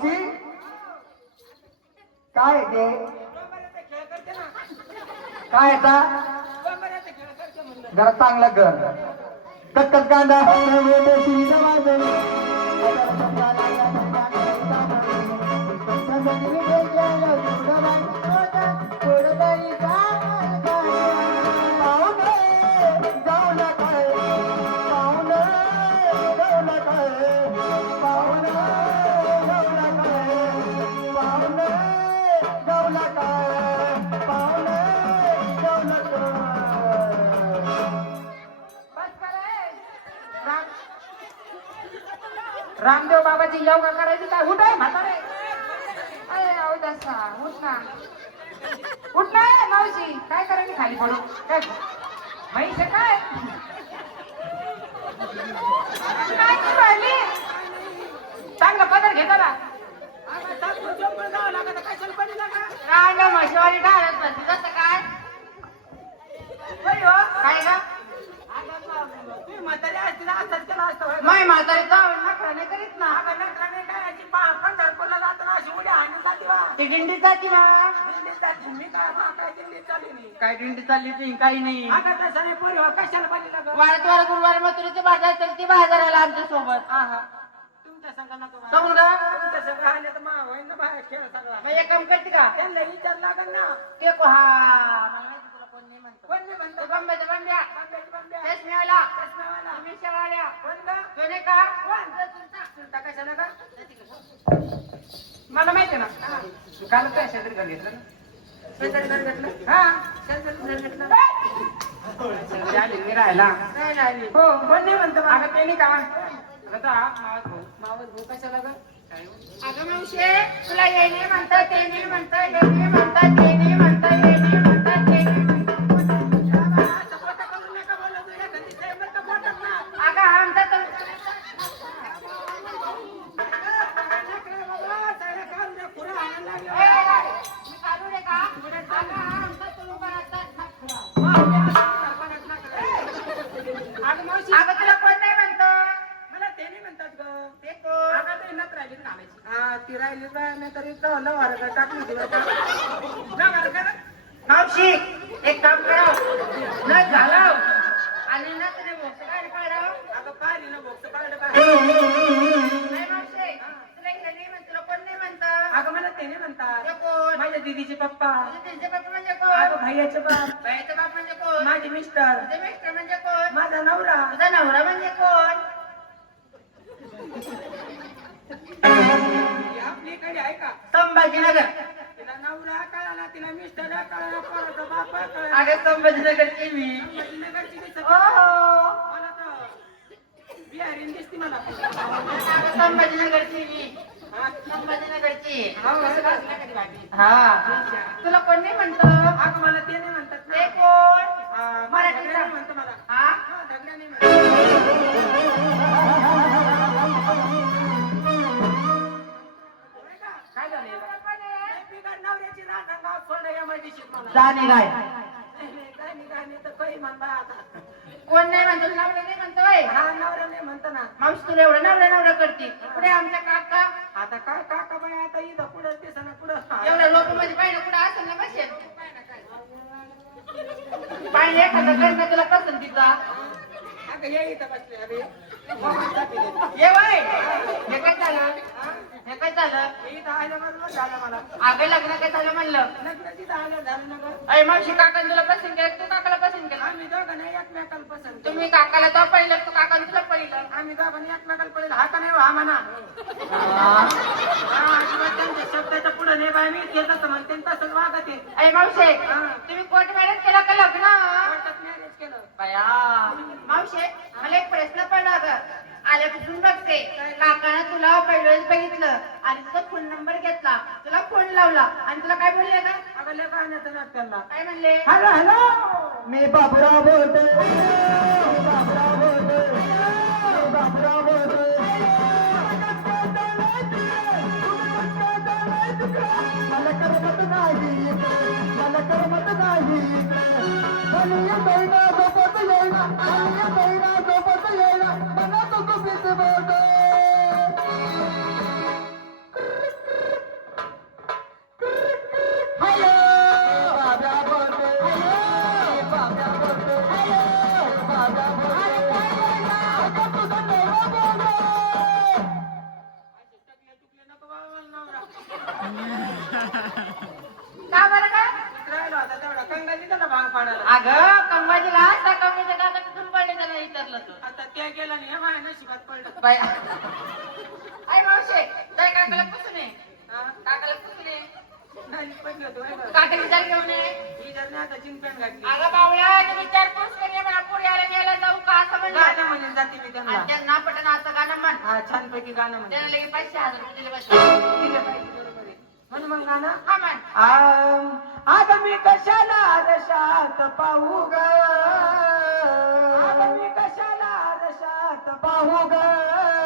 मावशी काय ते काय आता जरा चांगला कर कटकट कांदा रामदेव बाबाची योगा करायची काय? उठ आहे म्हातारे. अरे अहो दसा उठ ना. उठ ना मावशी. काय करायची खाली पडू? काय? आहे काय? काय करू राहिली चांगला पदर घेता ना. काय ना म्हशीवाली डाळत म्हणते जसं काय? हो, काय का माय म्हातारी जाऊन नखरा नाही करीत ना ती दिंडी जाती ना. काय दिंडी चालली? ती? काही नाही. वारत वारत गुरुवार मथुरेचे बाजार चलती बाजाराला आमच्यासोबत. समोर का मग एक काम करते का? ते हा. कोण नाही म्हणतो. ते बंब्याचं बंब्या चष्म्यावाला मिशावाल्या तो नाही का मला माहिती आहे ना काल काय शेजारी घर घेतलं ना? शेजारी घर घेतलं? हा. शेजारी घर घेतलं? हो कोण नाही म्हणतो अगं ते नाही का? हा मावस भाऊ. मावस भाऊ कशाला गं? हो? अगं मावशे तुला ये नाही म्हणतं ते नाही म्हणतं हे नाही म्हणतं ते नाही अगं मावशी. अगं तुला कोण नाही म्हणतं? ते कोण? ती राहिली काय नाही तरी. लवार टाकली ती मावशी एक काम करा. न झालं आणि न तरी मोठं काय काढावं. अगं पाहिली ना बघ काढलं नाही मावशी तुला इकडे नाही म्हणत तुला कोण नाही म्हणतं? अगं मला ते नाही म्हणतात. ते कोण? माझ्या दीदीचे पप्पा. तुझे त्यांचे बाप म्हणजे अगं कोण? भैयाचे बाप. बाईचा बाप म्हणजे कोण? माझे मिस्टर. तुझे मिस्टर? माझा नवरा. तुझा नवरा म्हणजे कोण? आपली इकडे आहे का? संभाजीनगर. तिला नवरा कळाला तिला मिस्टर कळाला पोराचा बाप कळाला. अगं संभाजीनगरची मी नगरची दिसत मला तर बिहारीन दिसती मला. अगं संभाजीनगरची. मी? संभाजीनगरची? हा. तुला कोण नाही म्हणतं? अगं मला ते जाणे काय नाही. कोण नाही म्हणतो नवरा नाही हा नवरा नाही म्हणतो ना मावशी तुला एवढं नवरा नवरा करते. पुढे आमच्या काका आता काय काका? बाई आता इथं पुढं ना पुढं एवढ्या लोक मध्ये पाहिजे कुठं असेल ना बसेल. पाहिजे एखादा करता तुला पसंतीचा अगं हे इथं बसले अरे. ये वय हे काय झालं? हे काय झालं? हे इथं आल्याबरोबर झालं मला. अगं लग्न काय झालं म्हणलं? लग्न तिथं आलं झालं ना गं अय मावशी काकाने तुला पसंत केलं तू काकाला पसंत केलं? आम्ही दोघं नाही एकमेकाला पसंत केलं. तुम्ही काकाला तो पहिलं तू काकाने तुला पहिलं. आम्ही दोघांनी एकमेकाला पडेल हा का नाही हा म्हणा. हा, अजिबात त्यांच्या शब्दाच्या पुढे नाही बाय मी ते तसं म्हणते आणि तसंच वागत आहे. अय मावशे तुम्ही कोर्ट मॅरेज केलं का लग्न? कोर्टात मॅरेज केलं. बया. मावशे मला एक प्रश्न पडला ग. आल्यापासून बघते काकानं तुला पहिल्यांदा बघितलं आणि तुझा फोन नंबर घेतला. तुला फोन लावला आणि तुला काय बोलले का अगं लय गाण्याचं नाट त्यांना काय म्हणले? Hello hello! मी बाबुराव बोलतोय. बाबुराव बोलतोय. बाबुराव बोलतोय. मला करमत नाही मला करमत नाही पण येतोय ना झोपत बाय आई मावशे काय काकाला पुसून ये. हा? काकाला पुसून ये. नाही पडलं तो बघ. काका विचार घेऊन ये. जर नाही आता चिंपेन घातली अगं बावळा तुम्ही चार पाच कधी म्हणा पुढे आला न्यायला जाऊ का असं गाणं म्हणलं म्हणेन जाते मी त्यांना. आणि त्यांना पटन असं गाणं म्हण. हा छानपैकी गाणं म्हणे. त्याला लगे पाचशे हजार रुपये दिले बस. दिलं पाहिजे बरोबर आहे. म्हण मग गाणं. हा म्हण. आम, आता मी कशाला रशात पाहू ग? पाहू हो ग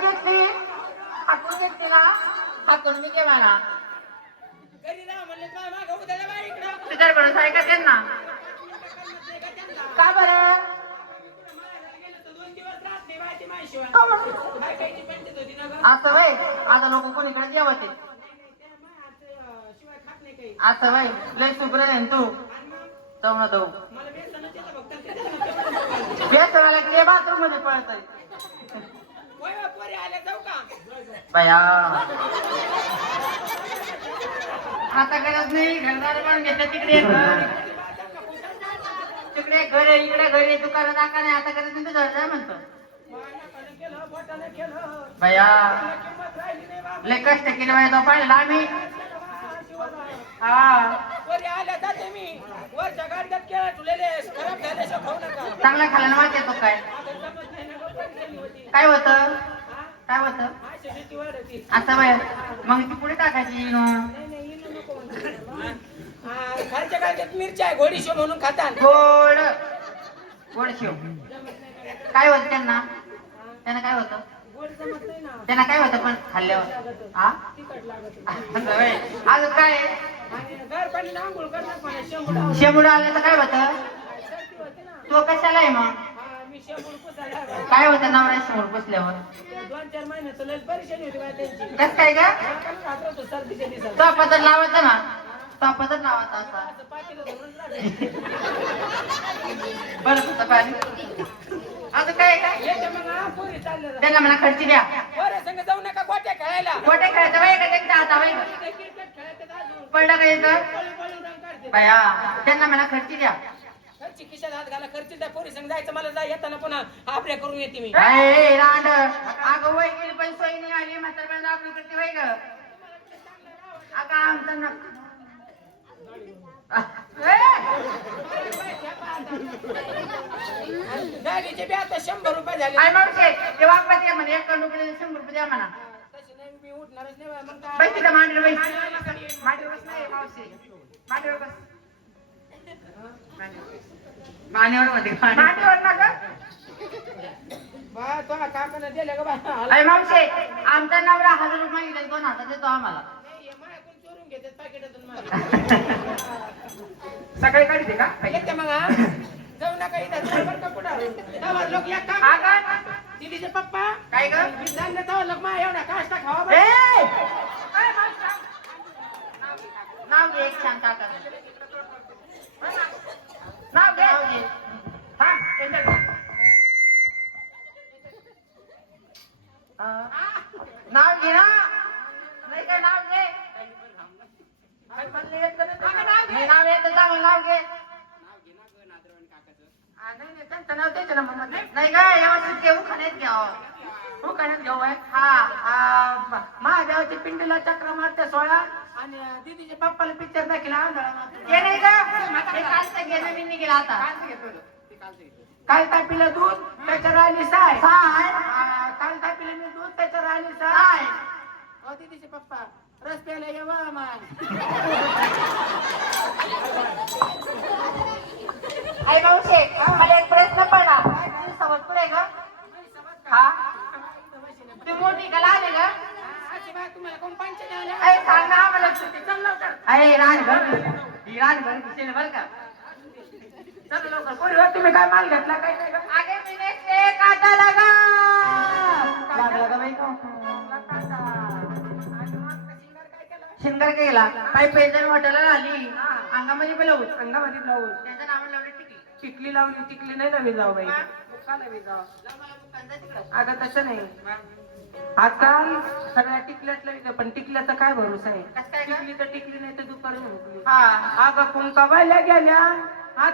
पप्पी घेतली हाकून घेतली ना. हाकून मी घे म्हणा घरी जा म्हणले काय मागं उद्याला बाई इकडं. तुझ्या बरोबर आहे का त्यांना? का बरं? ना? असं वय आता लोक कोणीकडे जेवते? त्या माझ्या हातचं, शिवाय खात नाही काही असं वय लय सुग्र आहे तू. जाऊ ना जाऊ. येतं फक्त ते बाथरूममध्ये पळत आहे पोरी आल्या जाऊ का? बया. आता गरज नाही घरदार पण घेतलं तिकडे एक घर. तिकडे एक घर आहे इकडे घर आहे दुकानात दाका नाही आता गरज नाही तुझं घर म्हणतो. बया. लय कष्ट केले बाया तो पाहिला आम्ही. हा. पोरी आल्या जाते मी. वरच्या गाडग्यात केळं ठुलेले खराब झाले खाऊ नका. चांगला खाल्यानं माहिती तो काय आता जमत नाही ना गं, परेशानी होती काय होतं? काय होतं? असं बाय मग ती पुढे टाकायची खालच्या गाडग्यात मिरच्या आहे घोडीशो म्हणून खातात गोड. गोड शेव. काय होतं त्यांना? त्यांना काय होतं? त्यांना काय होतं पण? खाल्ल्यावर. हा तिखट काय? आणि गार आलं तर काय होतं? तो कशाला आहे मग? काय होतं नवरा शेंबूड पुसल्यावर? दोन चार महिन्याचं लय परेशानी होती बा त्यांची. कस काय का नाकाला घातलं होतं सर्दीच्या दिवसात. तो पदर लावायचा ना? तो पदर लावायचा असा. असं पातेलं धरून राहते. बरं होतं पाणी अजून काय काय? येते मग हा, पोरी चालल्या जातात. त्यांना मला खर्ची द्या. संग जाऊ नका गोट्या खेळायला. कोठे खेळायचं बाई का हाता बाई ते क्रिकेट खेळायचं अजून. पडलं का इथं पळून पळून रंग काढते. बाया त्यांना मला खर्ची द्या. खर्ची खिशात हात घाला खर्ची त्या पोरी संग जायचं मला जा येताना पुन्हा आपल्या करून येते मी. ए, रांड? अगं वय गेली पण सोय नाही आली म्हातारपण आपली करते वय ग? अगं आमचं गाडीचे बी आता शंभर रुपये झाले. आई मावशे ते वापस ये म्हणे एक रुपये शंभर रुपये द्या म्हणा. तशी नाही मी उठणारच नाही मग काय? बाई तिथं मांडीवर मांडीवर बस नाही मावशी. मांडीवर बस. मानेवर मध्ये मांडीवर ना बा तो काकानं दिले का बा? आई मावशे आमचा नवरा हजार रुपये मागितले दोन हजार देतो आम्हाला. सकाळी काढते का? येते मग जाऊ नका इथं बरं का लोक या काम अगं दिदीचे पप्पा. काय ग? लोक मा एवढा काष्टा खावा बरं. नाव घे एक छान काका. नाव घे थांब त्यांच्याकडे. नाव घे ना नाही काय नाव घे म्हणले येत तर नाही, नाव घे. नाही नाव येतं चांगलं नाव घे हा, नाही, नाही, त्यांचं नाव द्यायचं ना मग नाही नाही काय यावर्षी केऊ खाण्यात घ्यावं हो का नाही घेऊ आहे हा आ, म- पिंडीला चक्र मारते सोळा. आणि अ, दीदीच्या पप्पाला पिक्चर दाखिला आंधळा. ते नाही का घेणं मी निघेल आता काल तापिलं दूध त्याच्यावर आली साय. काल तापिलं मी दूध त्याच्यावर आली साय. हो दीदीचे पप्पा रस्त्याला येवा मान आई मावशे. मला एक प्रश्न पडला तुझी समज पुढे का हा तू मोठी का लहान आहे का अशी बाय तुम्हाला कोण पंचायत आल्या? ऐ सांग ना आम्हाला चल लवकर अरे ही रान घर दिसेल बरं का. चल लवकर. पोरी हो, तुम्ही काय माल घेतला? आगे काटा लगा लागला का बाई शिंगर केला? काही पेजन हॉटेलला आली. अंगामध्ये ब्लाऊज अंगामध्ये ब्लाऊज त्याचं नाव लावलं टिकली. टिकली लावली टिकली नाही नवी जाऊ बाई. नवी जाऊ. अगं तसं नाही. आजकाल सगळ्या टिकल्यातलं पण टिकल्याचा काय भरोसा आहे? कसं काय गं? टिकली तर टिकली नाही तर दुपारी हा. अगं कुंकावायला गेल्या. आता